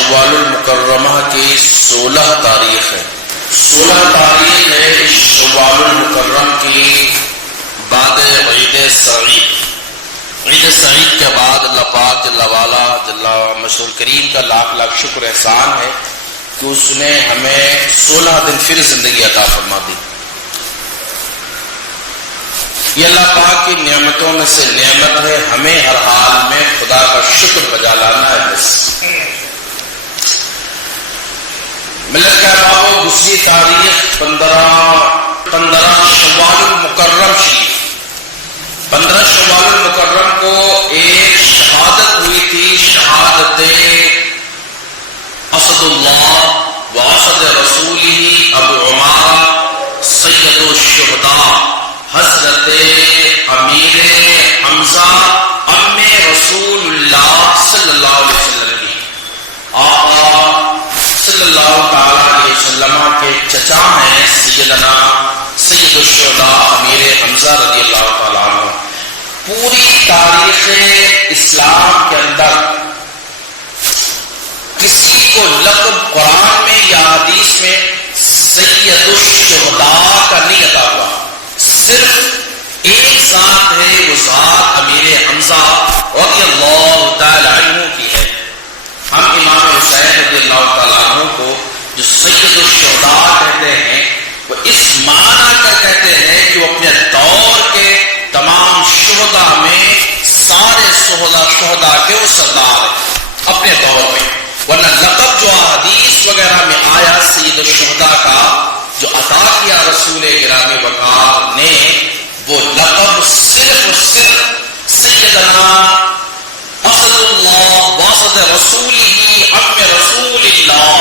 شوال المکرمہ کی 16 تاریخ ہے. 16 تاریخ ہے شوال المکرم کی بعد عید سعید. عید سعید کے بعد اللہ پاک جل والا جل مشہور کریم کا لاکھ لاکھ شکر احسان ہے کہ اس نے ہمیں 16 دن پھر زندگی عطا فرما دی. یہ اللہ پاک کی نعمتوں میں سے نعمت ہے. ہمیں ہر حال میں خدا کا شکر بجا لانا ہے. بس ملت کا بابو دوسری تاریخ 15 شوال المکرم شریف. 15 شوال المکرم کو ایک شہادت ہوئی تھی. شہادت اسد اللہ و اسد رسولہ ابو عمارہ سید الشہداء حضرت امیر حمزہ ام رسول اللہ صلی اللہ علیہ وسلم کی. آقا صلی اللہ تعالی علیہ وسلم کے چچا ہیں سیدنا سید الشہداء امیر حمزہ رضی اللہ تعالیٰ عنہ. پوری تاریخ اسلام کے اندر کسی کو لقب قرآن میں یا حدیث میں سید الشہداء کا نہیں عطا ہوا. صرف ایک ذات ہے, وہ ذات امیر حمزہ رضی اللہ تعالی عنہ کی ہے. ہم امام حسین رضی اللہ تعالیٰ عنہ کو جو سید الشہداء کہتے ہیں وہ اس معنی کا کہتے ہیں کہ وہ اپنے دور کے تمام شہداء میں سارے شہداء کے وہ سردار ہیں اپنے دور میں. ورنہ لقب جو حدیث وغیرہ میں آیا سید الشہداء کا جو عطا کیا رسول گرامی وقار نے, وہ لقب صرف اور صرف سیدنا اسد اللہ واسد رسولہ ام رسول اللہ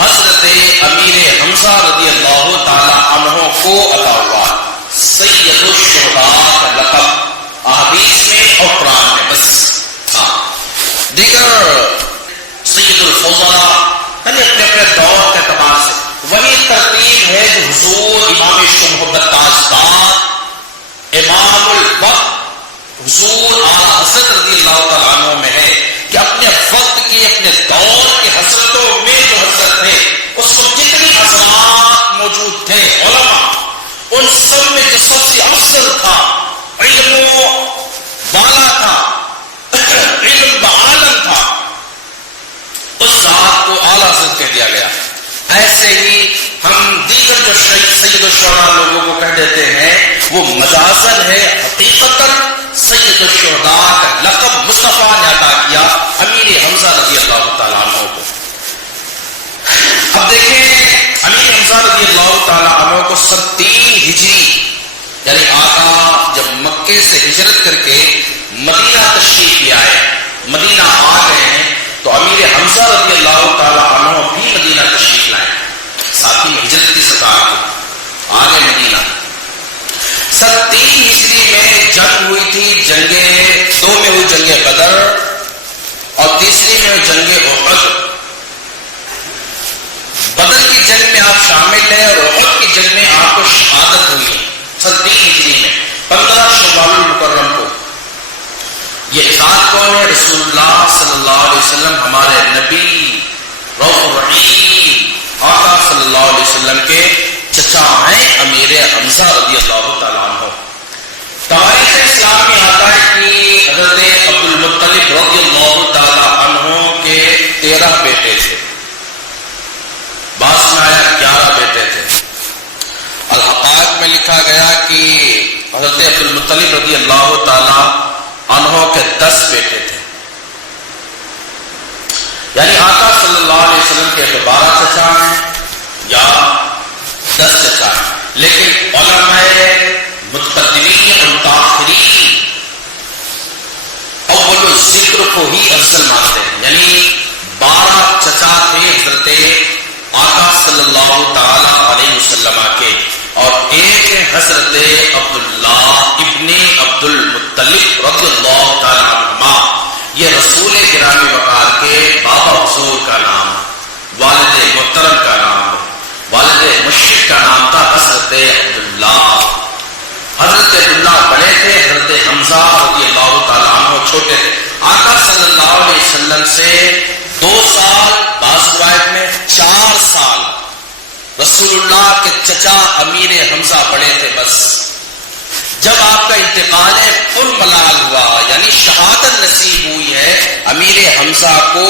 حضرت امیر حمزہ رضی اللہ تعالی عنہ کو عطا ہوا. سید الشہداء کا لقب احادیث میں اور قرآن میں بس. دیگر سید الفضلاء یعنی اپنے اپنے دور کے اعتبار سے وہی ترتیب ہے جو حضور امام شمحبت تاجدار امام الوقت حضور اعلی حضرت رضی اللہ تعالیٰ عنہ میں ہے کہ اپنے وقت کی اپنے دور کی حضرتوں میں جو حضرت تھے اس کو جتنی حضرات موجود تھے علماء, ان سب میں جو سب سے افضل تھا, علم والا تھا, علم بعالم تھا, اس ذات کو اعلی حضرت کہہ دیا گیا. ایسے ہی ہم دیگر جو سید الشہداء لوگوں کو کہہ دیتے ہیں وہ مجازن ہے. حقیقتاً سید الشہداء کا لقب مصطفیٰ نے عطا کیا امیر حمزہ رضی اللہ تعالیٰ عنہ کو. اب دیکھیں امیر حمزہ رضی اللہ تعالیٰ عنہ کو 3 ہجری یعنی آقا جب مکے سے ہجرت کر کے مدینہ تشریف لے آئے, مدینہ آ گئے ہیں, تو امیر حمزہ رضی اللہ تعالیٰ عنہ بھی مدینہ تشریف لائے. ساتھی ہجرت کی ستار کو آگے مدینہ. 3 ہجری میں جنگ ہوئی تھی. جنگیں 2 میں ہوئی جنگ بدر اور تیسری میں ہوئی جنگ احد. بدر کی جنگ میں آپ شامل ہیں اور احد کی جنگ میں آپ کو شہادت ہوئی ہے 3 ہجری میں 15 شوال المکرم کو. یہ ذات کون ہے؟ رسول اللہ صلی اللہ علیہ وسلم, ہمارے نبی رؤوف الرحیم آقا صلی اللہ علیہ وسلم کے چچا ہیں امیر حمزہ رضی اللہ تعالیٰ عنہ. تاریخ اسلام میں آتا ہے کہ حضرت عبد المطلب رضی اللہ تعالیٰ عنہ کے 13 بیٹے تھے. بعض میں آیا 11 بیٹے تھے. الحقائق میں لکھا گیا کہ حضرت عبد المطلب رضی اللہ تعالیٰ عنہ کے 10 بیٹے تھے. یعنی آقا صلی اللہ علیہ وسلم کے 12 چچا ہیں یا 10 چچا ہیں. لیکن علماء متقدمین اور متاخرین اول الذکر کو ہی افضل مانتے ہیں. یعنی 12 چچا تھے حضرت آقا صلی اللہ تعالی علیہ وسلم کے, اور ایک ہے حضرت عبداللہ ابن عبد المطلب رضی اللہ تعالی عنہ. یہ رسول گرامی وقار کے بابا حضور کا نام, والد محترم کا نام, والد مشرق کا نام تھا حضرت عبداللہ. حضرت عبداللہ بڑے تھے چچا امیر حمزہ بڑے تھے بس. جب آپ کا انتقال پرملال ہوا یعنی شہادت نصیب ہوئی ہے امیر حمزہ کو،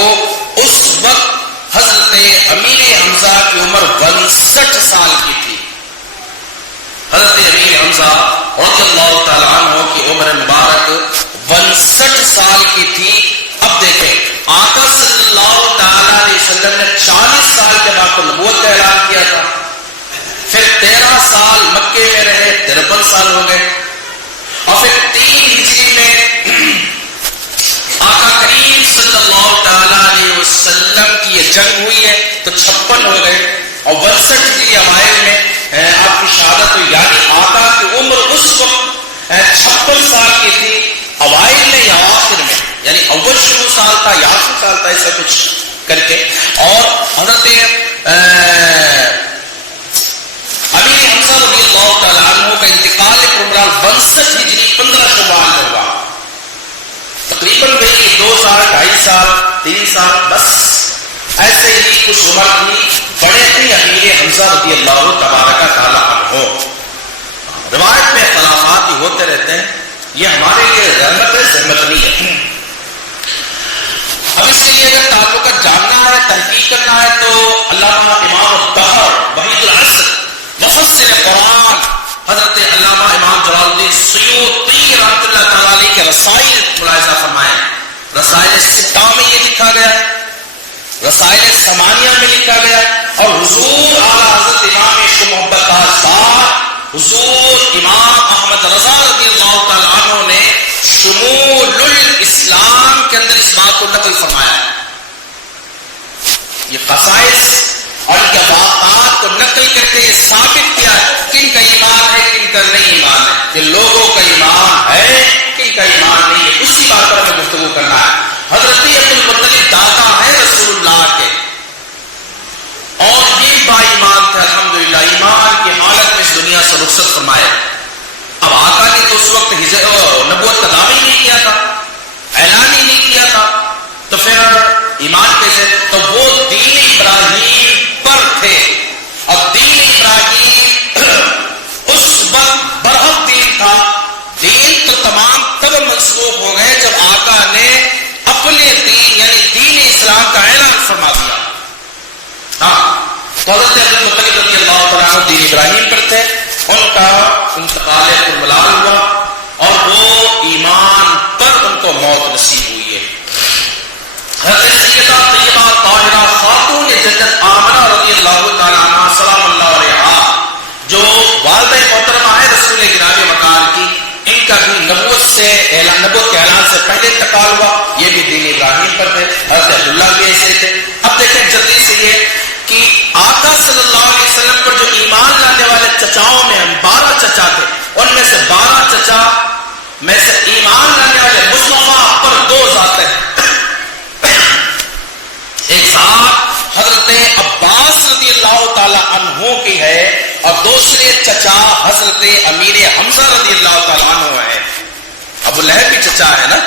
اس وقت حضرت امیر حمزہ کی عمر 62 سال کی تھی. حضرت امیر حمزہ رضی اللہ تعالیٰ عنہ کی عمر مبارک 62 سال کی تھی. اب دیکھیں آقا صلی اللہ تعالیٰ علیہ وسلم نے 40 سال کے بعد تو نبوت کا اعلان کیا تھا، پھر 13 سال مکے میں رہے، 53 سال ہو گئے، اور پھر 3 ہجری میں آقا کریم صلی اللہ تعالیٰ علیہ وسلم کی یہ جنگ ہوئی ہے تو 56 ہو گئے، اور 62 ہجری اوائل میں آپ کی شہادت ہوئی. یعنی آقا کی عمر اس وقت 56 سال کی تھی، اوائل میں یا آخر میں، یعنی اول شروع سال تھا یا آخر سال تھا، ایسا کچھ کر کے. اور حضرت امیر حمزہ رضی اللہ تعالیٰ عنہ کا انتقال عمران 62 ہجری 15 شوال میں ہوا. تقریباً میری 2 سال 2.5 سال 3 سال بس ایسے ہی کچھ عمر تھی. بڑے تھے امیر حمزہ رضی اللہ تبارک تعالیٰ عنہ. روایت میں اختلافات ہی ہوتے رہتے ہیں، یہ ہمارے لیے رحمت ہے، زحمت نہیں ہے. اب اس لیے اگر تعلقات جاننا ہے، تحقیق کرنا ہے تو علامہ امام الدہر وحید العصر مفسر قرآن حضرت علامہ امام جلال الدین سیوطی رحمۃ اللہ تعالیٰ علیہ کے رسائل ملاحظہ فرمائیں. رسائل ستہ میں یہ لکھا گیا ہے، رسائل ثمانیہ میں لکھا گیا، اور حضور اعلیٰ حضرت امام عشق محبت کا اثبات حضور امام احمد رضا رضی اللہ تعالیٰ عنہ نے شمول الاسلام کے اندر اس بات کو نقل فرمایا ہے. یہ خصائص اور ان کے واقعات کو نقل کر کے یہ ثابت کیا ہے کن کا ایمان ہے کن کا نہیں ایمان ہے، کہ لوگوں کا ایمان ہے کن کا ایمان نہیں ہے. اسی بات پر ہمیں گفتگو کرنا ہے. حضرت عبد المطلب دادا ہے رسول اللہ کے، اور یہ با ایمان تھے الحمدللہ، ایمان کی حالت میں اس دنیا سے رخصت فرمائے. اب آقا نے تو اس وقت نبوت کا دعویٰ ہی نہیں کیا تھا، اعلان ہی نہیں کیا تھا، تو پھر ایمان کیسے؟ تو وہ دین ابراہیم پر تھے، اور دین ابراہیم اس وقت برحق دین تھا. دین تو تمام تب منسوخ ہو گئے جب آقا نے اپنے دین یعنی دین اسلام کا اعلان فرما دیا. ہاں تو حضرت عبد المطلب رضی اللہ تعالیٰ عنہ دین ابراہیم پر تھے، ان کا انتقال پرملال ہوا، اور وہ ایمان پر ان کو موت نصیب ہوئی ہے. حضرت سیدہ طیبہ طاہرہ خاتون جنت آمنہ رضی اللہ تعالیٰ عنہ سلام اللہ علیہا، جو والدہ محترمہ ہے رسول گرامی مکان کی، ان کا بھی نبوت کے اعلان سے پہلے انتقال ہوا. یہ بھی دین ابراہیم پر تھے. حضرت عبداللہ بھی ایسے تھے. اب دیکھیں جلدی سے یہ کہ آقا صلی اللہ علیہ وسلم پر جو ایمان لانے والے چچاؤں میں 12 چچا تھے، ان میں سے 12 چچا میں سے ایمان لانے والے مصطفیٰ پر 2 ذاتیں ہیں. ایک ذات حضرت عباس رضی اللہ تعالی عنہ کی ہے، اور دوسرے چچا حضرت امیر حمزہ رضی اللہ تعالی عنہ ہے. ابو لہب بھی چچا ہے نا.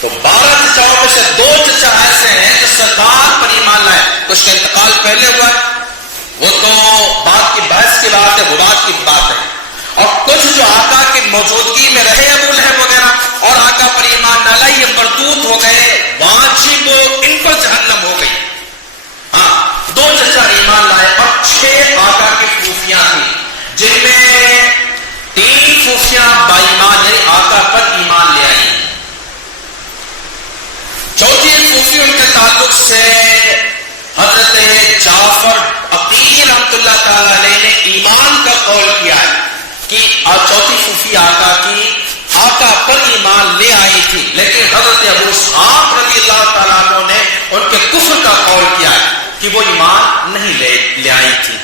تو 12 چچاؤں میں سے 2 چچا ایسے ہیں جو سرکار پر ایمان لائے. کچھ کا انتقال پہلے ہوا ہے، وہ تو بات کی بحث کی بات ہے، وہ بات کی بات ہے. اور کچھ جو آقا کی موجودگی میں رہے ابو لہب وغیرہ اور آقا پر ایمان نہ لائے، یہ مردود ہو گئے، واجب ان پر جہنم ہو گئی. ہاں 2 چچا ایمان لائے، اور 6 آقا کی پھوپھیاں تھیں، جن میں 3 پھوپھیاں با ایمان یعنی آقا پر ایمان لے آئی. چوتھی پھوپھی ان کے تعلق سے حضرت جعفر عقیل رحمۃ اللہ تعالی علیہ نے ایمان کا قول کیا ہے کہ چوتھی پھوپھی آقا کی آقا پر ایمان لے آئی تھی، لیکن حضرت ابو اسحاق رضی اللہ تعالیٰ عنہ نے ان کے کفر کا قول کیا ہے کہ وہ ایمان نہیں لے آئی تھی،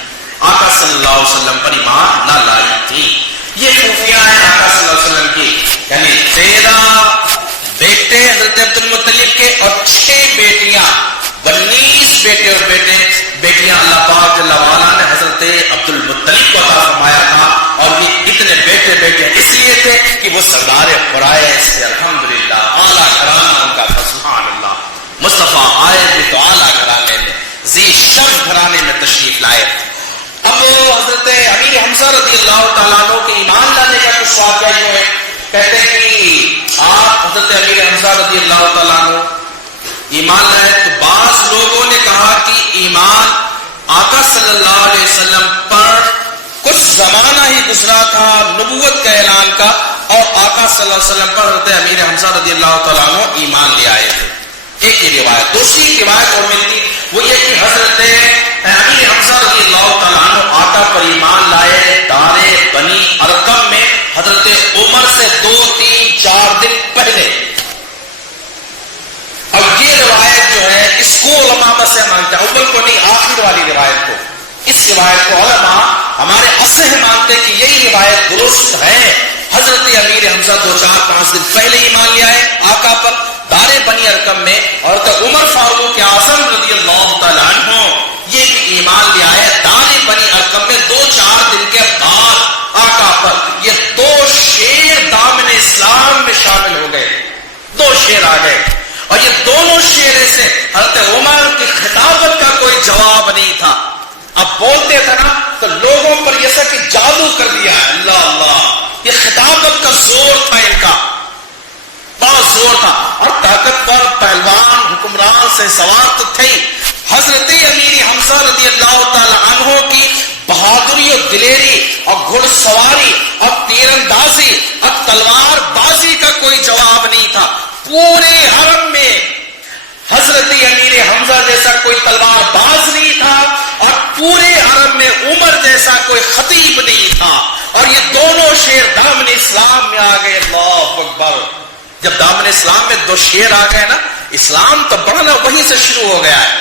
آقا صلی اللہ علیہ وسلم پر ایمان نہ لائی تھی. یہ پھوپھیاں ہیں آقا صلی اللہ علیہ وسلم کی، یعنی 13 بیٹے حضرت عبد المطلب کے اور 6 بیٹیاں، 19 بیٹے اور بیٹیاں اللہ پاک جل وعلا نے حضرت عبد المطلب کو عطا فرمایا تھا. اور یہ اتنے بیٹے اس لیے تھے کہ وہ سردار قریش سے الحمدللہ اعلیٰ گھرانہ ان کا، سبحان اللہ. مصطفیٰ آئے بھی تو اعلیٰ گھرانے میں، ذی شرف گھرانے میں تشریف لائے. اب حضرت امیر حمزہ رضی اللہ تعالیٰ عنہ کے ایمان لانے کا کچھ واقعہ جو ہے، کہتے ہیں کہ آپ حضرت امیر حمزہ رضی اللہ تعالیٰ عنہ ایمان لائے تو بعض لوگوں نے کہا کہ ایمان آقا صلی اللہ علیہ وسلم پر کچھ زمانہ ہی گزرا تھا نبوت کا اعلان کا، اور آقا صلی اللہ علیہ وسلم پر حضرت امیر حمزہ رضی اللہ تعالیٰ عنہ ایمان لے آئے تھے. ایک یہ روایت. دوسری روایت اور ملتی وہ یہ کہ حضرت امیر حمزہ رضی اللہ تعالیٰ عنہ آقا پر ایمان لائے دار بنی ارقم میں حضرت عمر سے 2 3 4 دن پہلے. اب یہ روایت جو ہے اس کو علماء بس مانتے ہیں، اول کو نہیں، آخر والی روایت کو. اس روایت کو علماء ہمارے اصح مانتے کہ یہی روایت درست ہے. حضرت امیر حمزہ 2 4 5 دن پہلے ایمان لے آئے آقا پر دار بنی ارقم میں، اور عمر فاروق اعظم رضی اللہ تعالیٰ عنہ یہ بھی ایمان لے آئے دار بنی ارقم میں 2 4 دن کے بعد آقا پر. یہ 2 شیر دامن اسلام میں شامل ہو گئے، 2 شیر آ گئے، اور یہ دونوں شیر سے حضرت عمر کی خطابت کا کوئی جواب نہیں تھا. اب بولتے تھے نا تو لوگوں پر یہ سا کہ جادو کر دیا ہے. اللہ اللہ، یہ خطابت کا زور تھا، ان کا بہت زور تھا، اور طاقتور پہلوان حکمران سے سوار تو تھے. حضرت امیر حمزہ رضی اللہ تعالی عنہ کی بہادری اور دلیری اور گھڑ سواری اور تیر اندازی اور تلوار بازی کا کوئی جواب نہیں تھا. پورے حرم میں حضرت امیر حمزہ جیسا کوئی تلوار باز نہیں تھا، اور پورے حرم میں عمر جیسا کوئی خطیب نہیں تھا. اور یہ دونوں شیر دامن اسلام میں آ گئے. اللہ اکبر. جب دامن اسلام میں 2 شیر آ گئے نا، اسلام تو بڑھنا وہیں سے شروع ہو گیا ہے.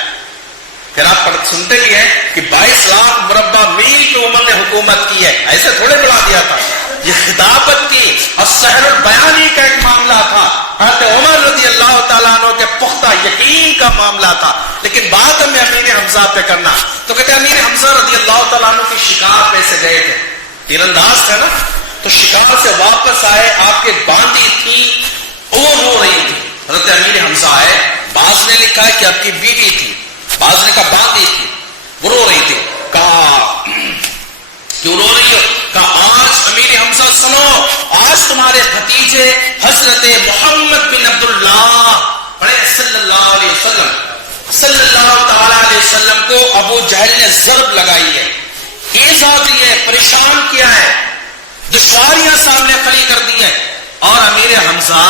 پھر آپ سنتے بھی ہیں کہ 22 لاکھ مربع میل کی عمر نے حکومت کی ہے، ایسے تھوڑے بڑھا دیا تھا. یہ خطابت کی اور سحر البیانی کا ایک معاملہ تھا، حضرت عمر رضی اللہ تعالیٰ عنہ کے پختہ یقین کا معاملہ تھا. لیکن بات ہمیں امیر حمزہ پہ کرنا، تو کہتے ہیں امیر حمزہ رضی اللہ تعالیٰ عنہ کی شکار پہ سے گئے تھے، تیر انداز تھے نا، تو شکار سے واپس آئے، آپ کے باندی تھی وہ رو رہی تھی. حضرت امیر حمزہ آئے، بعض نے لکھا ہے کہ آپ کی بیٹی تھی، بعض نے کہا باندی تھی، وہ رو رہی تھی. کہا کیوں رو رہی ہو؟ کہا آج امیر حمزہ سنو، آج تمہارے بھتیجے حضرت محمد بن عبداللہ صلی اللہ علیہ وسلم صلی اللہ تعالی علیہ وسلم کو ابو جہل نے ضرب لگائی ہے، ایزا دی ہے، پریشان کیا ہے، دشواریاں سامنے کھڑی کر دی ہیں. اور امیر حمزہ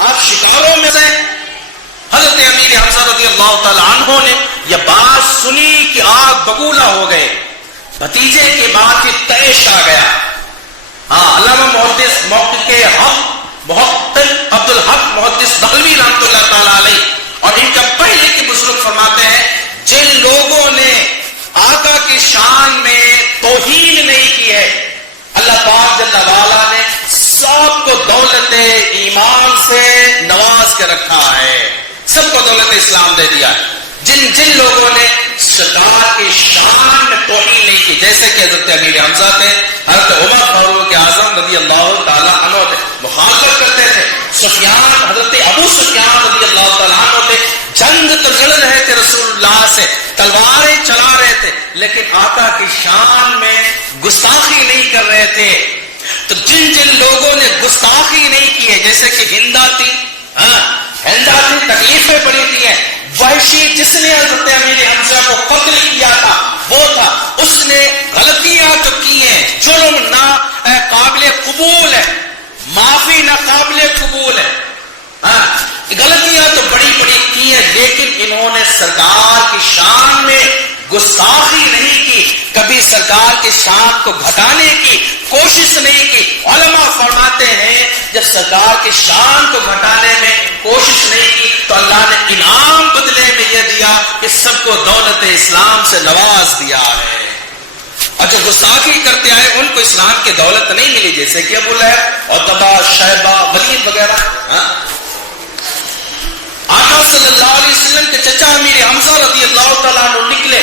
آپ شکاروں میں سے. حضرت امیر حمزہ رضی اللہ تعالی عنہ نے یہ بات سنی کہ آگ بگولا ہو گئے. بھتیجے کے بعد یہ طیش آ گیا. ہاں، علامہ محدث محقق حق محقق عبدالحق محدث دہلوی رحمۃ اللہ تعالی علیہ اور ان کا پہلے کے بزرگ فرماتے ہیں جن لوگوں نے آقا کی شان میں توہین نہیں کی ہے، اللہ پاک جل وعلا نے سب کو دولت ایمان سے نواز کے رکھا ہے، سب کو دولت اسلام دے دیا ہے. جن لوگوں نے سرکار کی شان میں توہین نہیں کی، جیسے کہ حضرت امیر حمزہ تھے، حضرت عمر فاروق اعظم رضی اللہ تعالیٰ عنہ تھے، مخالفت کرتے تھے. سفیان حضرت ابو سفیان رضی اللہ تعالیٰ عنہ تھے، جنگ تو لڑ رہے تھے رسول اللہ سے، تلواریں چلا رہے تھے، لیکن آقا کی شان میں گستاخی نہیں کر رہے تھے. تو جن لوگوں نے گستاخی نہیں کی ہے، جیسے کہ ہندا تھی، ہندا تھی، تکلیفیں پڑی تھی ہیں. وحشی جس نے حضرت امیر حمزہ کو قتل کیا تھا وہ تھا، اس نے غلطیاں تو کی ہیں، جرم نہ قابل قبول ہے، معافی نہ قابل قبول ہے. غلطیاں تو بڑی بڑی کی ہیں، لیکن انہوں نے سرکار کی شان میں گستاخی نہیں کی، کبھی سرکار کی شان کو گھٹانے کی کوشش نہیں کی. علماء فرماتے ہیں جب سرکار کی شان کو گھٹانے میں کوشش نہیں کی تو اللہ نے انعام بدلے میں یہ دیا کہ سب کو دولت اسلام سے نواز دیا ہے. اور جو گستاخی کرتے آئے ان کو اسلام کی دولت نہیں ملی، جیسے کہ ابو لہب اور تبا شیبہ ولید وغیرہ. آقا صلی اللہ علیہ وسلم کے چچا امیر حمزہ رضی اللہ تعالیٰ عنہ نکلے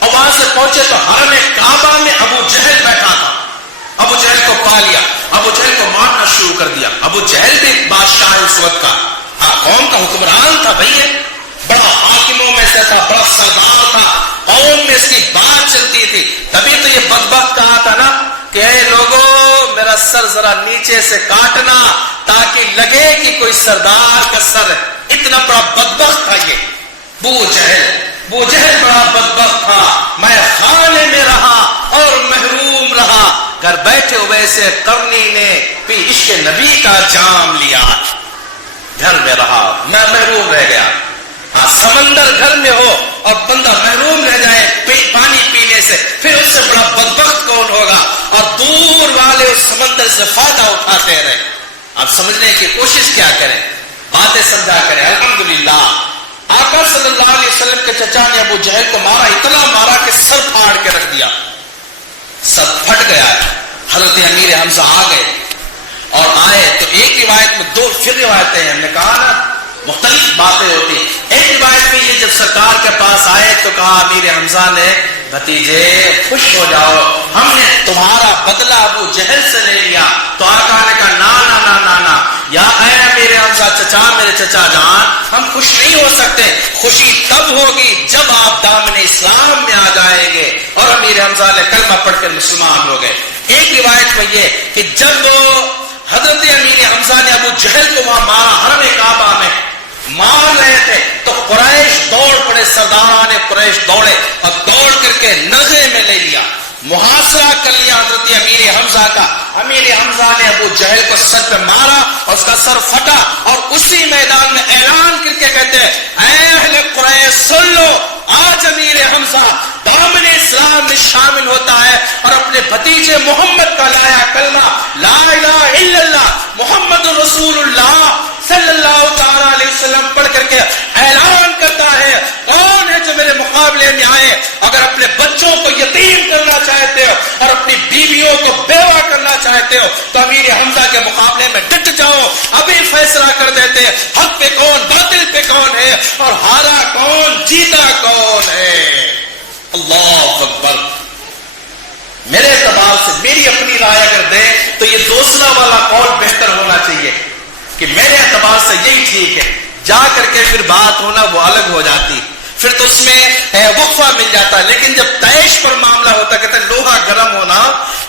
اور وہاں سے پہنچے تو حرم کعبہ میں ابو جہل بیٹھا تھا. ابو جہل کو پا لیا، ابو جہل کو مارنا شروع کر دیا. ابو جہل بھی بادشاہ اس وقت کا، قوم کا حکمران تھا بھائی، بڑا حاکموں میں سے تھا، بڑا سردار تھا، قوم میں اس کی بات چلتی تھی. تبھی تو یہ سر ذرا نیچے سے کاٹنا تاکہ لگے کہ کوئی سردار کا سر ہے. اتنا بڑا بدبخت تھا یہ ابو جہل بڑا بدبخت تھا. میں خانے میں رہا اور محروم رہا. گھر بیٹھے ہوئے سے قرنی نے بھی عشق نبی کا جام لیا. گھر میں رہا میں محروم رہ گیا. ہاں سمندر گھر میں ہو اور بندہ محروم رہ جائے پانی پینے سے, پھر اس سے بڑا بدبخت کون ہوگا. اور دور والے اس سمندر سے فائدہ اٹھاتے رہے. آپ سمجھنے کی کوشش کیا کریں, باتیں سمجھا کریں. الحمدللہ آقا صلی اللہ علیہ وسلم کے چچا نے ابو جہل کو مارا, اتنا مارا کہ سر پھاڑ کے رکھ دیا, سر پھٹ گیا. حضرت امیر حمزہ آ گئے اور آئے تو ایک روایت میں دو پھر روایتیں ہیں. ہم نے کہا نا مختلف باتیں ہوتی. ایک روایت میں یہ جب سرکار کے پاس آئے تو کہا امیر حمزہ نے بھتیجے خوش ہو جاؤ, ہم نے تمہارا بدلہ ابو جہل سے لے لیا. تو آقا نے کہا نا نا نا نا نا, یا اے امیر حمزہ چچا, میرے چچا جان, ہم خوش نہیں ہو سکتے. خوشی تب ہوگی جب آپ دامن اسلام میں آ جائیں گے. اور امیر حمزہ نے کلمہ پڑھ کر مسلمان ہو گئے. ایک روایت میں یہ کہ جب حضرت امیر حمزہ نے ابو جہل کو وہاں مارا, حرم کعبہ میں مار رہے تھے, تو قریش دوڑ پڑے, سرداران قریش دوڑے اور دوڑ کر کے نظر میں لے لیا, محاصرہ کر لیا حضرت امیر حمزہ کا. امیر حمزہ نے ابو جہل کو سر پہ مارا اور اس کا سر پھٹا, اور اسی میدان میں اعلان کر کے کہتے ہیں اے اہل قریش سن لو, آج امیر حمزہ دامن اسلام میں شامل ہوتا ہے اور اپنے بھتیجے محمد کا لایا کلمہ لا الہ الا اللہ محمد رسول اللہ صلی اللہ تعالی علیہ وسلم پڑھ کر کے اعلان کرتا ہے کون ہے جو میرے مقابلے میں آئے. اگر اپنے بچوں کو یتیم کرنا چاہتے ہو اور اپنی بیویوں کو بیوہ کرنا چاہتے ہو تو امیر حمزہ کے مقابلے میں ڈٹ جاؤ. ابھی فیصلہ کر دیتے حق پہ کون باطل پہ کون ہے, اور ہارا کون جیتا کون ہے. اللہ اکبر. میرے اعتبار سے میری اپنی رائے اگر دیں تو یہ دوسرا والا قول بہتر ہونا چاہیے کہ میرے اعتبار سے یہی ٹھیک ہے. جا کر کے پھر بات ہونا وہ الگ ہو جاتی, پھر تو اس میں وقفہ مل جاتا ہے. لیکن جب تیش پر معاملہ ہوتا ہے, کہتے ہیں لوہا گرم ہونا,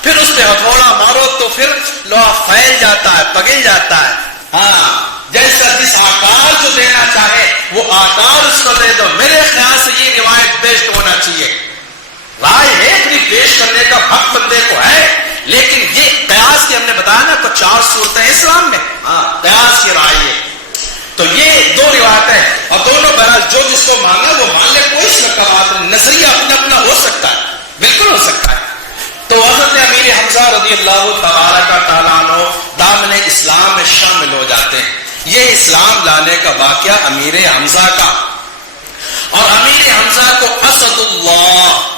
پھر اس پہ ہتھوڑا مارو تو پھر لوہا پھیل جاتا ہے, پگھل جاتا ہے. ہاں جیسا جس آکار کو دینا چاہے وہ آکار اس کو دے دو. میرے خیال سے یہ روایت بیسٹ ہونا چاہیے. رائے ہے اپنی پیش کرنے کا حق بندے کو ہے, لیکن یہ قیاس کی ہم نے بتایا نا کچھ 4 صورتیں اسلام میں, ہاں قیاس کی رائے ہے. تو یہ 2 روایتیں اور دونوں بہرحال جو جس کو مانگا وہ مان لے, کوئی اس میں بات نہیں. نظریہ اپنا اپنا ہو سکتا ہے, بالکل ہو سکتا ہے. تو حضرت امیر حمزہ رضی اللہ تعالیٰ عنہ دامن اسلام میں شامل ہو جاتے ہیں. یہ اسلام لانے کا واقعہ امیر حمزہ کا, اور امیر حمزہ کو اسد اللہ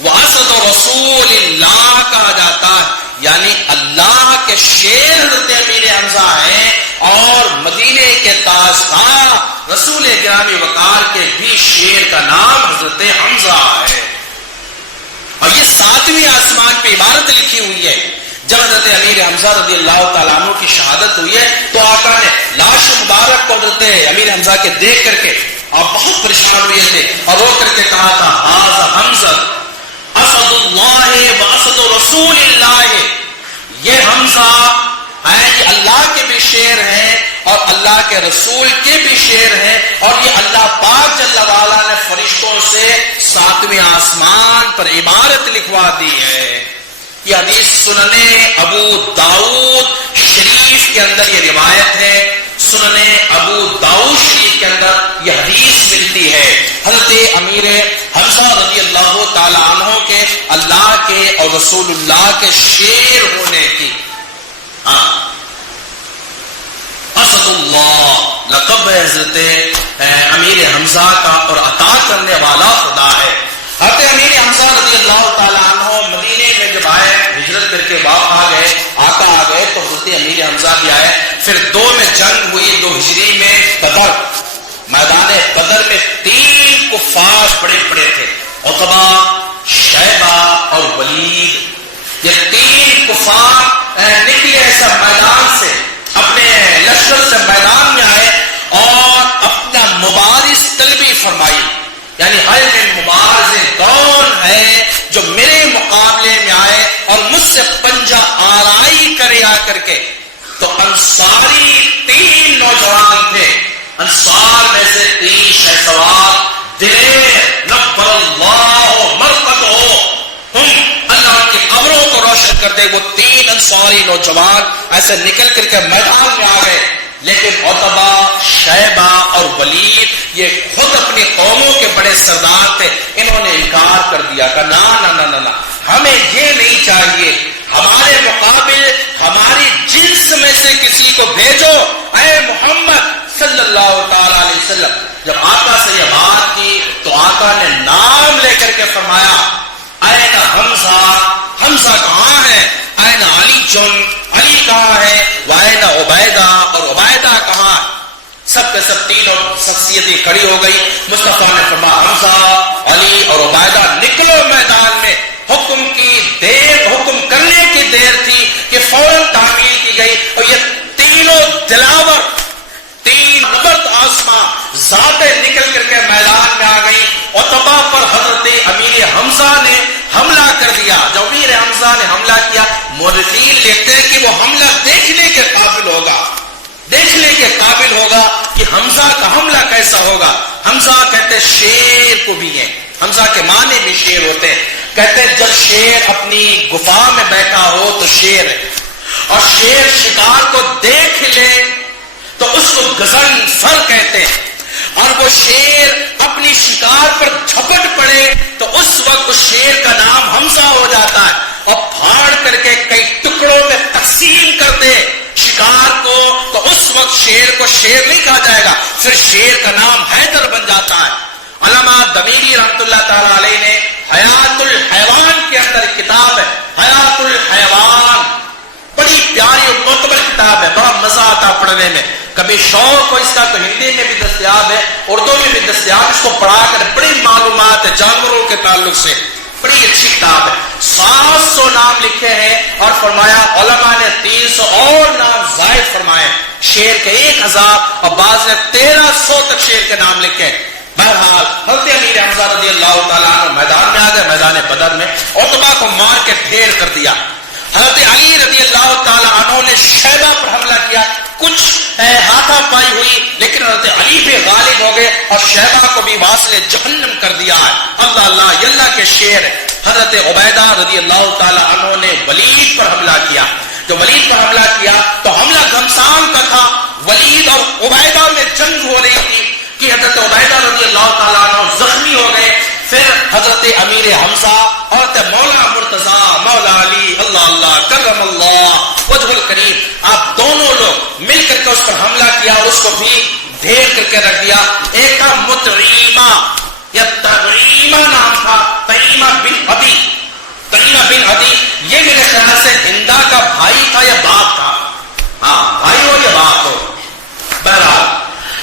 و اسد رسول اللہ کہا جاتا ہے, یعنی اللہ کے شیر حضرت امیر حمزہ ہیں, اور مدینے کے تاجدار رسول گرامی وقار کے بھی شیر کا نام حضرت حمزہ ہے. اور یہ 7ویں آسمان پہ عبارت لکھی ہوئی ہے. جب حضرت امیر حمزہ رضی اللہ تعالیٰ عنہ کی شہادت ہوئی ہے تو آقا نے لاش مبارک کو حضرت امیر حمزہ کے دیکھ کر کے اور بہت پریشان ہوئے تھے اور رو کر کے کہا تھا ھذا حمزہ اسد اللہ و اسد رسول اللہ. یہ حمزہ ہے, یہ اللہ کے بھی شیر ہیں اور اللہ کے رسول کے بھی شیر ہیں, اور یہ اللہ پاک جل وعلا نے فرشتوں سے 7ویں آسمان پر عبارت لکھوا دی ہے. یہ حدیث سنن ابو داؤد شریف کے اندر یہ روایت ہے. سنن ابو داؤد شریف کے اندر یہ حدیث ملتی ہے. حضرت امیر حمزہ رضی اللہ تعالی عنہ کے اللہ کے اور رسول اللہ کے شیر ہونے کی. ہاں اسد اللہ لقب ہے حضرت امیر حمزہ کا, اور عطا کرنے والا خدا ہے. حضرت امیر حمزہ رضی اللہ تعالیٰ عنہ مدینے میں جب آئے, ہجرت کر کے واپس آ گئے, آقا آ گئے تو حضرت امیر حمزہ بھی آئے. پھر 2 میں جنگ ہوئی, 2 ہجری میں بدر, میدان بدر میں 3 کفار بڑے بڑے تھے, عتبہ, شیبہ اور ولید. یہ 3 کفار نکلے ایسا میدان سے, اپنے لشکر سے میدان میں آئے اور اپنا مبارز طلبی فرمائی, یعنی ہر مبارز کون ہے جو میرے مقابلے میں آئے اور مجھ سے پنجہ آرائی کرے آ کر کے تو انصاری 3 نوجوان تھے، انصار میں سے 3 شہسوار دلیر نبر اللہ مرقد ہو اللہ ان کی قبروں کو روشن کر دے، وہ 3 انصاری نوجوان ایسے نکل کر کے میدان میں آ گئے. لیکن عتبہ، شیبہ اور ولید یہ خود اپنی قوموں کے بڑے سردار تھے، انہوں نے انکار کر دیا کہ نہ ہمیں یہ نہیں چاہیے، ہمارے مقابل ہماری جنس میں سے کسی کو بھیجو اے محمد صلی اللہ تعالی علیہ وسلم. جب آقا سے یہ بات کی تو آقا نے نام لے کر کے فرمایا این حمزہ کہاں ہے، این علی کہاں ہے، وائن عبیدہ اور عبیدہ کہاں ہے. سب کے سب 3 شخصیتیں کھڑی ہو گئی. مصطفیٰ نے فرمایا حمزہ، علی اور عبیدہ نکلو میدان میں. حکم کرنے کی دیر تھی کہ فوراً تعمیل کی گئی اور یہ تینوں دلاور 3 نبرد آسماں ذاتیں نکل کر کے میدان میں آ گئی. عتبہ پر حضرت امیر حمزہ نے حملہ کر دیا. جب امیر حمزہ نے حملہ کیا، مورخین لکھتے ہیں کہ وہ حملہ دیکھنے کے قابل ہوگا کہ حمزہ کا حملہ کیسا ہوگا. حمزہ کہتے شیر کو بھی ہے، حمزہ کے معنی بھی شیر ہوتے ہیں. کہتے جب شیر اپنی گفا میں بیٹھا ہو تو شیر ہے، اور شیر شکار کو دیکھ لے تو اس کو گزن فر کہتے ہیں، اور وہ شیر اپنی شکار پر جھپٹ پڑے تو اس وقت اس شیر کا نام حمزہ ہو جاتا ہے. اور پھاڑ کر کے کئی ٹکڑوں میں تقسیم کر دے شکار کو تو اس وقت شیر کو شیر نہیں کہا جائے گا، پھر شیر کا نام حیدر بن جاتا ہے. علامہ دمیری رحمۃ اللہ تعالی علیہ نے حیات الحیوان کے اندر کتاب ہے، حیات الحیوان، بڑی پیاری اور معتبر کتاب ہے، بڑا مزہ آتا پڑھنے میں. کبھی شوق ہو اس کا تو ہندی میں بھی دستیاب ہے، اردو میں بھی دستیاب. اس کو پڑھا کر بڑی معلومات ہے جانوروں کے تعلق سے، بڑی اچھی کتاب ہے. 700 نام لکھے ہیں اور فرمایا علماء نے 300 اور نام زائد فرمائے. شیر کے 1000 اور بعض نے 1300 تک شیر کے نام لکھے. بہرحال حضرت امیر حمزہ رضی اللہ تعالیٰ عنہ میدان میں آ گئے. میدان بدر میں عتبہ کو مار کے ڈھیر کر دیا. حضرت علی رضی اللہ تعالیٰ عنہ نے شیبہ پر حملہ کیا، کچھ ہاتھا پائی ہوئی، لیکن حضرت علی بھی غالب ہو گئے اور شیبہ کو بھی واصل جہنم کر دیا ہے. اللہ یہ اللہ کے شیر ہے. حضرت عبیدہ رضی اللہ تعالیٰ عنہ نے ولید پر حملہ کیا. جو ولید پر حملہ کیا تو حملہ گھمسان کا تھا. ولید اور عبیدہ میں جنگ ہو رہی تھی کہ حضرت عبیدہ رضی اللہ تعالیٰ عنہ زخمی ہو گئے. پھر حضرت امیر حمزہ اور مولا مرتضیٰ، مولا علی اللہ کرم اللہ وجہ الکریم، آپ دونوں لوگ مل کر کے اس پر حملہ کیا اور اس کو بھی ڈھیر کر کے رکھ دیا. ایک کا مطعیمہ یا تغیمہ نام تھا، تغیمہ بن ابی، یہ میرے خیال سے ہندا کا بھائی تھا یا باپ تھا، ہاں بھائی ہو یا باپ ہو. بہرحال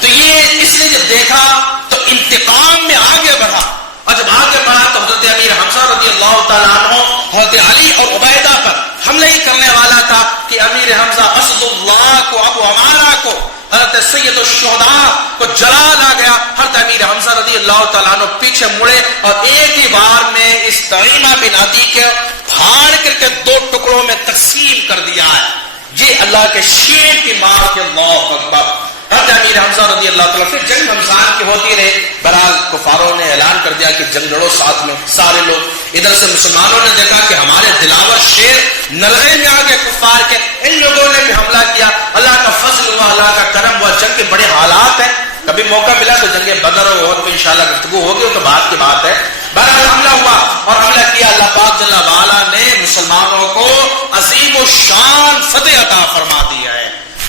تو یہ اس نے جب دیکھا تو انتقام میں آگے بڑھا، اور جب آگے بڑھا تو حضرت امیر حمزہ رضی اللہ تعالیٰ عنہ حضرت علی اور عبیدہ پر حملہ ہی کرنے والا تھا کہ امیر حمزہ اسد اللہ کو، ابو عمارہ کو، حضرت سید الشہداء کو جلا لا گیا. حضرت امیر حمزہ رضی اللہ تعالیٰ عنہ پیچھے مڑے اور ایک ہی بار میں اس تغیمہ بن عدی کے پھاڑ کر کے 2 ٹکڑوں میں تقسیم کر دیا ہے. یہ اللہ کے شیر کی مار کے اللہ اکبر. حضرت امیر حمزہ رضی اللہ تعالیٰ پھر جنگ رمضان کی ہوتی رہی. بہرحال کفاروں نے اعلان کر دیا کہ جنگ لڑو ساتھ میں سارے لوگ. ادھر سے مسلمانوں نے دیکھا کہ ہمارے دلاور شیر نلغے میں آ گئے کفار کے، ان لوگوں نے بھی حملہ کیا. اللہ کا فضل ہوا، اللہ کا کرم ہوا. جنگ کے بڑے حالات ہیں، کبھی موقع ملا تو جنگ بدر اور بھی انشاءاللہ گفتگو ہوگی، وہ تو بعد کی بات ہے. بہرحال حملہ ہوا اور حملہ کیا. اللہ پاک جل وعلا نے مسلمانوں کو عظیم الشان فتح عطا فرما دیا ہے.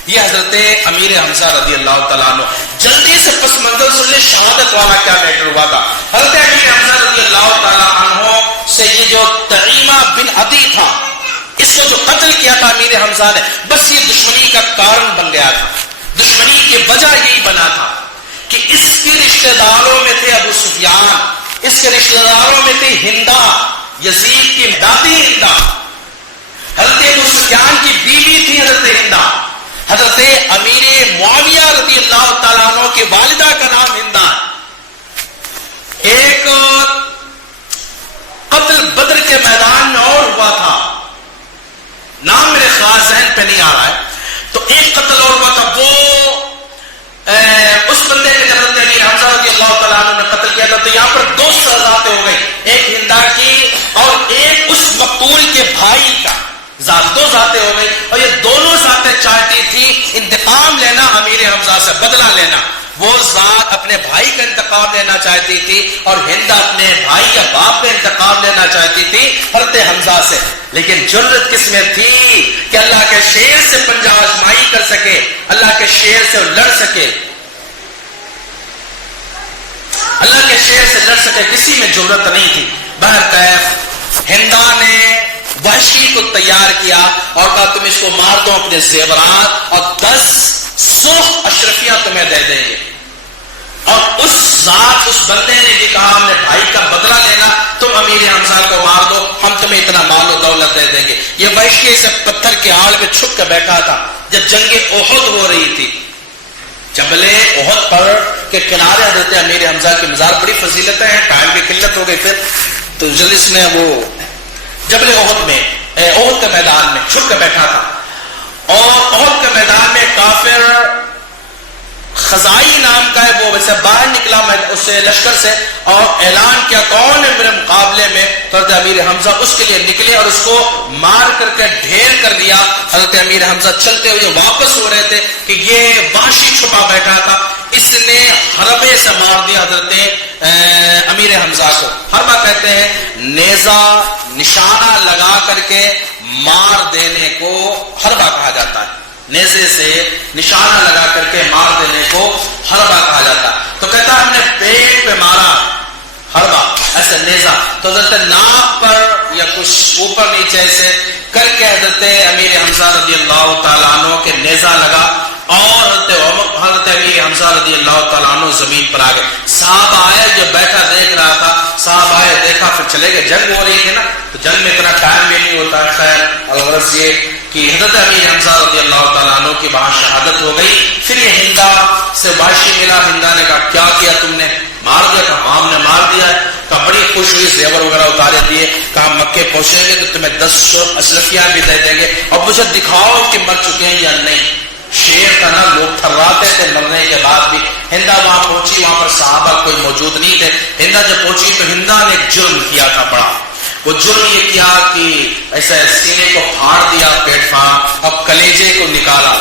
یہ حضرت امیر حمزہ رضی اللہ تعالیٰ عنہ. جلدی سے پس منظر سن لیں شہادت والا کیا میٹر ہوا تھا. حضرت امیر حمزہ رضی اللہ تعالیٰ عنہ سے یہ جو تغیمہ بن عدی تھا، اس کو جو قتل کیا تھا امیر حمزہ نے، بس یہ دشمنی کا کارن بن گیا تھا. دشمنی کی وجہ یہی بنا تھا کہ اس کے رشتہ داروں میں تھے ابو سفیان، اس کے رشتہ داروں میں تھی ہندا، یزید کی دادی ہندا. حضرت ابو سفیان کی بیوی تھی حضرت ہندا. حضرت امیر معاویہ رضی اللہ تعالیٰ عنہ کی والدہ کا نام ہندا ہے. ایک قتل بدر کے میدان میں اور ہوا تھا، نام میرے خاص ذہن پہ نہیں سے بدلہ لینا، وہ ذات اپنے بھائی کا انتقام لینا چاہتی تھی اور ہند اپنے بھائی یا باپ کا انتقام لینا چاہتی تھی حضرت حمزہ سے، لیکن جرت کس میں تھی کہ اللہ کے شیر سے پنجہ آزمائی کر سکے، اللہ کے شیر سے لڑ سکے، اللہ کے شیر سے لڑ سکے، کسی میں جرت نہیں تھی۔ بہرکیف ہندا نے وحشی کو تیار کیا اور کہا تم اس کو مار دو، اپنے زیورات اور 10 سخت اشرفیاں تمہیں دے دیں گے، اور اس ذات اس بندے نے بھی کہا ہم نے بھائی کا بدلہ لینا، تم امیر حمزہ کو مار دو، ہم تمہیں اتنا مال و دولت دے دیں گے۔ یہ وحشی سے پتھر کے آڑ میں چھپ کے بیٹھا تھا جب جنگ احد ہو رہی تھی، جبل احد پر کے کنارے حضرت امیر حمزہ کی مزار، بڑی فضیلتیں ہیں، ٹائم کی قلت ہو گئی پھر تو جلس میں وہ جبل احد میں احد کے میدان میں چھپ کے بیٹھا تھا، اور احد کے میدان میں کافر خزائی نام کا ہے وہ ویسے باہر نکلا اس سے لشکر سے اور اعلان کیا کون ہے میرے مقابلے میں، حضرت امیر حمزہ اس کے لیے نکلے اور اس کو مار کر کے ڈھیر کر دیا۔ حضرت امیر حمزہ چلتے ہوئے واپس ہو رہے تھے کہ یہ وحشی چھپا بیٹھا تھا، اس نے حربے سے مار دیا حضرت امیر حمزہ کو۔ حربہ کہتے ہیں نیزہ نشانہ لگا کر کے مار دینے کو حربہ کہا جاتا ہے، نیزے سے نشانہ لگا کر کے مار دینے کو حربہ کہا جاتا ہے۔ تو کہتا ہم نے پیٹ پہ مارا حربہ، ایسے نیزہ، تو حضرت ناک پر یا کچھ اوپر نیچے سے کر کے حضرت امیر حمزہ رضی اللہ تعالیٰ عنہ کے نیزہ لگا اور حضرت امیر حمزہ رضی اللہ تعالیٰ عنہ زمین پر آ گئے۔ صاحب آئے، جو بیٹھا دیکھ رہا تھا، صاحب آئے دیکھا پھر چلے گئے، جنگ ہو رہی تھی نا تو جنگ میں اتنا ٹائم بھی نہیں ہوتا ہے۔ خیر الغرض یہ کہ حضرت امیر حمزہ رضی اللہ تعالیٰ عنہ کی وہاں شہادت ہو گئی۔ پھر یہ ہندا سے وحشی ملا، ہندا نے کہا کیا کیا تم نے، مار دیا؟ کہا ہم نے مار دیا ہے۔ کہا بڑی خوش ہوئی، زیور وغیرہ اتارے دیے، کہا مکے پہنچیں گے تو تمہیں 10 اشرفیاں بھی دے دیں گے اور مجھے دکھاؤ کہ مر چکے ہیں یا نہیں۔ شیر تھا نا، لوگ تھراتے تھے مرنے کے بعد بھی۔ ہندا وہاں پہنچی، وہاں پر صحابہ کوئی موجود نہیں تھے۔ ہندا جب پہنچی تو ہندا نے ایک جرم کیا تھا بڑا، وہ جرم یہ کیا کہ ایسے سینے کو پھاڑ دیا، پیٹ پھاڑ، اور کلیجے کو نکالا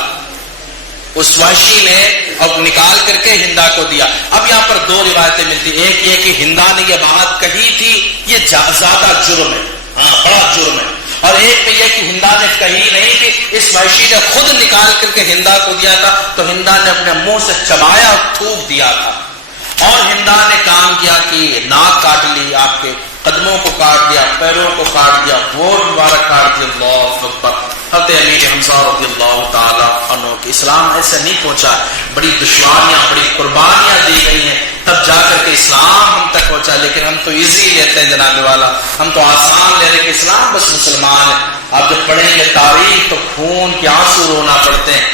اس وحشی نے اور نکال کر کے ہندا کو دیا۔ اب یہاں پر 2 روایتیں ملتی، ایک یہ کہ ہندا نے یہ بات کہی تھی، یہ زیادہ جرم ہے، ہاں بڑا جرم ہے، اور ایک پہ یہ کہ ہندا نے کہی نہیں تھی، اس وحشی نے خود نکال کر کے ہندا کو دیا تھا، تو ہندا نے اپنے منہ سے چبایا اور تھوک دیا تھا، اور ہندا نے کام کیا کہ ناک کاٹ لی، آپ کے قدموں کو کاٹ دیا، پیروں کو کاٹ دیا، گور مبارک کاٹ دیا۔ اللہ اکبر۔ حضرت امیر حمزہ رضی اللہ تعالیٰ عنہ کے اسلام ایسے نہیں پہنچا، بڑی دشواریاں، بڑی قربانیاں دی گئی ہیں تب جا کر کے اسلام ہم تک پہنچا، لیکن ہم تو ایزی لیتے ہیں جناب والا، ہم تو آسان لے رہے کہ اسلام بس مسلمان ہے۔ آپ جب پڑھیں گے تاریخ تو خون کے آنسو رونا پڑتے ہیں،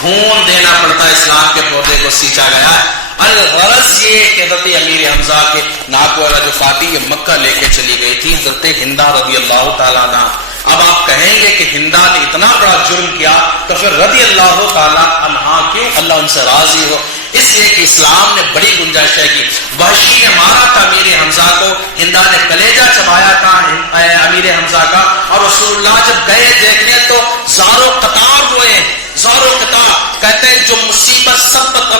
خون دینا پڑتا ہے، اسلام کے پودے کو سینچا گیا ہے۔ الغرض یہ کہ حضرت امیر حمزہ کے ناک والا جو فاتح یہ مکہ لے کے چلی گئی تھی حضرت ہندا رضی اللہ تعالیٰ عنہ۔ اب آپ کہیں گے کہ ہندا نے اتنا بڑا جرم کیا تو پھر رضی اللہ تعالیٰ عنہ کیوں، اللہ ان سے راضی ہو، اس لیے کہ اسلام نے بڑی گنجائش کی۔ وحشی نے مارا تھا امیر حمزہ کو، ہندا نے کلیجہ چبایا تھا امیر حمزہ کا، اور رسول اللہ جب گئے دیکھنے تو زارو قطار ہوئے، زارو قطار کہتے ہیں جو مصیبت سبت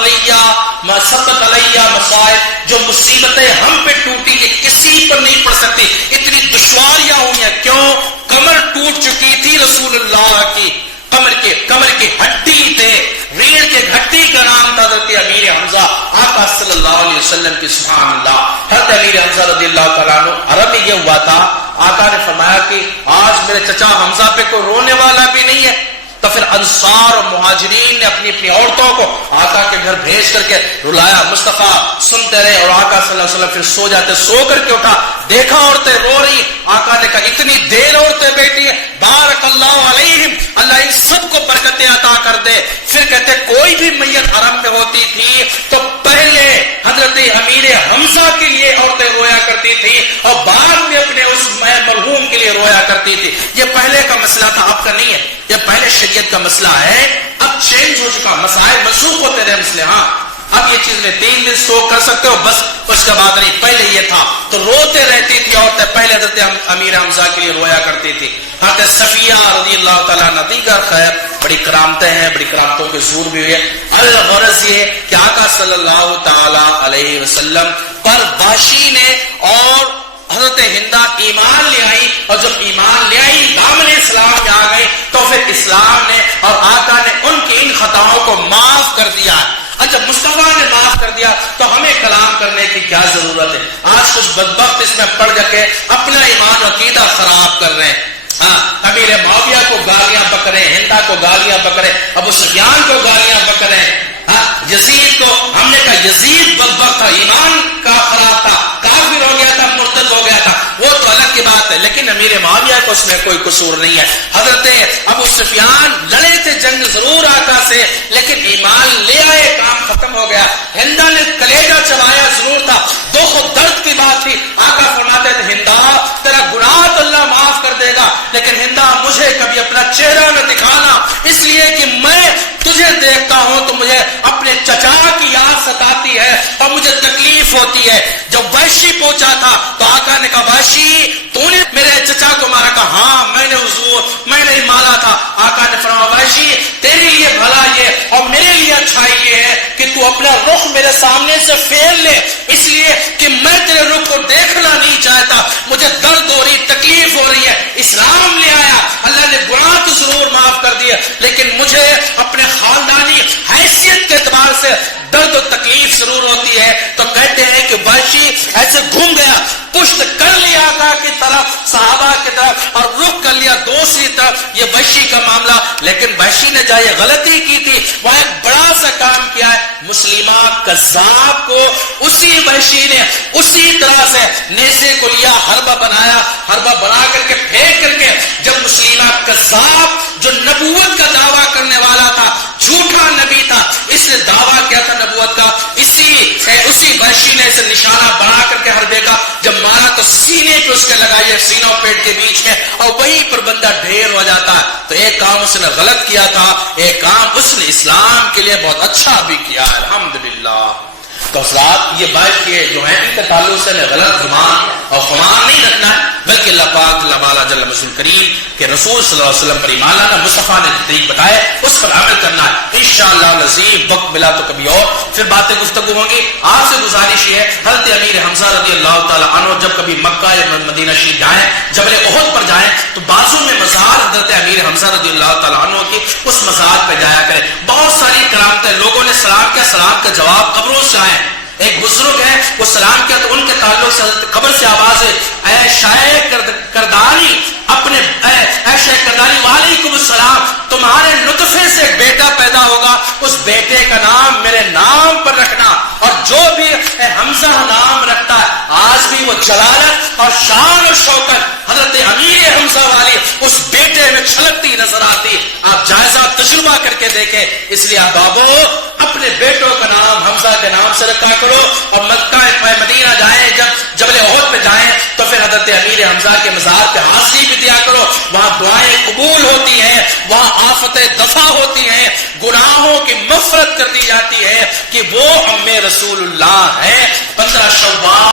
علیہ مصائب، جو مصیبتیں ہم پہ ٹوٹی کہ کسی پر نہیں پڑ سکتی، اتنی دشواریاں ہوئی ہیں، کیوں؟ کمر ٹوٹ چکی تھی رسول اللہ کی، کمر کی ہڈی تھے، ریڑھ کے گھٹی کا نام تھا حضرت امیر حمزہ، آقا صلی اللہ علیہ وسلم کی سبحان اللہ۔ حضرت امیر حمزہ رضی اللہ تعالیٰ عنہ عرب میں یہ ہوا تھا، آقا نے فرمایا کہ آج میرے چچا حمزہ پہ کوئی رونے والا بھی نہیں ہے، تو پھر انصار اور مہاجرین نے اپنی اپنی عورتوں کو آقا کے گھر بھیج کر کے رلایا، مصطفیٰ سنتے رہے، اور آقا صلی اللہ علیہ وسلم پھر سو جاتے، سو کر کے اٹھا، دیکھا عورتیں رو رہی، آقا نے کہا اتنی دیر عورتیں بیٹھی ہیں، بارک اللہ علیہم، اللہ ان سب کو برکتیں عطا کر دے۔ پھر کہتے کوئی بھی میت حرم میں ہوتی تھی تو پہلے حضرت امیر حمزہ کے لیے عورتیں رویا کرتی تھی اور بعد میں اپنے اس مرحوم کے لیے رویا کرتی تھی۔ یہ پہلے کا مسئلہ تھا، اب کا نہیں ہے، یہ پہلے شریعت کا مسئلہ ہے، اب چینج ہو چکا، مسائل منسوخ ہوتے رہے مسئلے، ہاں اب یہ چیز میں 3 دن سو کر سکتے ہو بس، اس کے بعد نہیں، پہلے یہ تھا تو روتے رہتی تھی عورتیں، پہلے حضرت امیر حمزہ کے لیے رویا کرتی تھی۔ حضرت صفیہ رضی اللہ تعالیٰ عنہ دیگر خیر بڑی کرامتیں ہیں، بڑی کرامتوں کے ظہور بھی ہوئے. الغرض یہ کہ آقا صلی اللہ تعالی علیہ وسلم پر وحشی نے اور حضرت ہندہ ایمان لے آئی، اور جب ایمان لے آئی دامن اسلام میں آ گئی تو پھر اسلام نے اور آقا نے ان کی ان خطاؤں کو معاف کر دیا. اور جب مصطفیٰ نے معاف کر دیا تو ہمیں کلام کرنے کی کیا ضرورت ہے؟ آج کچھ بدبخت اس میں پڑ جا کے اپنا ایمان و عقیدہ خراب کر رہے ہیں. امیر معاویہ کو گالیاں بکرے، ہندا کو گالیاں بکرے، ابو سفیان کو گالیاں بکرے، یزید کو ہم نے کہا یزید بدبخت تھا، ایمان کا خراب تھا، کافر ہو گیا تھا، مرتد ہو گیا تھا، وہ تو الگ کی بات ہے، لیکن امیر معاویہ کو اس میں کوئی قصور نہیں ہے. حضرت ابو سفیان لڑے تھے جنگ ضرور آقا سے، لیکن ایمان لے آئے، کام ختم ہو گیا. ہندا نے کلیجہ چبایا ضرور تھا، دکھ و درد کی بات تھی. آقا فرماتے تھے ہندا تیرا گناہ تو اللہ معاف کر دے گا، لیکن ہندا مجھے کبھی اپنا چہرہ نہ دکھانا، اس لیے کہ میں تجھے دیکھتا ہوں تو مجھے اپنے چچا کی یاد ستاتی ہے اور مجھے تکلیف ہوتی ہے. جب وحشی پہنچا تھا تو آقا نے کہا وحشی تو نے میرے چچا کو مارا؟ کہا ہاں میں نے حضور میں نے مارا تھا. آقا نے فرمایا وحشی تیرے لیے بھلا یہ اور میرے لیے اچھائی یہ ہے کہ تو اپنا رخ میرے سامنے سے پھیر لے، اس لیے کہ میں تیرے رخ کو دیکھنا نہیں چاہتا، مجھے درد ہو رہی، تکلیف ہو رہی ہے. اسلام لے آیا، اللہ نے گناہ تو ضرور معاف کر دیے، لیکن مجھے اپنے خاندانی حیثیت کے اعتبار سے درد و تکلیف ضرور ہوتی ہے. تو کہتے ہیں کہ وحشی ایسے گھوم گیا، پشت کر لیا آقا کی طرف، صحابہ کی طرف، اور رخ کر لیا دوسری طرف. یہ وحشی کا معاملہ، لیکن وحشی نے جہاں یہ غلطی کی تھی وہاں ایک بڑا سا کام کیا ہے. مسلمہ کذاب کو اسی وحشی نے اسی طرح سے نیزے کو لیا، حربہ بنایا، حربہ بنا کر کے پھینک کر کے جب مسلمہ کذاب جو نبوت کا دعویٰ کرنے والا تھا، جھوٹا نبی تھا، اس نے دعویٰ کیا تھا نبوت کا، اسی وحشی نے اسے نشانہ بنا کر کے حربے کا جب مارا تو سینے پہ اس کے لگائی، سینوں پیٹ کے بیچ میں، اور وہیں پر بندہ ڈھیر ہو جاتا ہے. تو ایک کام اس نے غلط کیا تھا، ایک کام اس نے اسلام کے لیے بہت اچھا بھی کیا ہے، الحمدللہ. تو حضرات یہ بات یہ جو ہے ان کے تعلق سے غلط گمان اور خمان نہیں رکھنا ہے، بلکہ اللہ پاک اللہ تعالیٰ جل رسول کریم کے رسول صلی اللہ علیہ وسلم پر ایمان لانا، مصطفیٰ نے طریق بتائے اس پر عمل کرنا ہے. انشاءاللہ العظیم وقت ملا تو کبھی اور پھر باتیں گفتگو ہوں گی. آپ سے گزارش یہ ہے حضرت امیر حمزہ رضی اللہ تعالیٰ عنہ جب کبھی مکہ یا مدینہ شریف جائیں، جبل احد پر جائیں تو بازو میں مزار حضرت امیر حمزہ رضی اللہ تعالیٰ عنہ کی اس مزار پہ جایا کریں. بہت ساری کرامتیں، لوگوں نے سلام کیا، سلام کا جواب قبروں سے آئے. ایک بزرگ ہے وہ سلام کیا تو ان کے تعلق سے قبر سے آواز ہے اے شاہ کردانی، اپنے اے شاہ کردانی وعلیکم السلام، تمہارے نطفے سے ایک بیٹا پیدا ہوگا، اس بیٹے کا نام میرے نام پر رکھنا. اور جو بھی حمزہ نام رکھتا ہے آج بھی وہ جلالت اور شان و شوکت حضرت امیر حمزہ والی اس بیٹے میں چھلکتی نظر آتی. آپ جائزہ تجربہ کر کے دیکھیں. اس لیے آپ بابو اپنے بیٹوں کا نام حمزہ کے نام سے رکھا کرو، اور مکہ مدینہ جائیں، جب جبل احد پہ جائیں تو پھر حضرت امیر حمزہ کے مزار پہ حاضری بھی دیا کرو. وہاں دعائیں قبول ہوتی ہیں، وہاں آفتیں دفع ہوتی ہیں، گناہوں کی مغفرت کر دی جاتی ہے کہ وہ ام رسول اللہ ہے. 15 شوال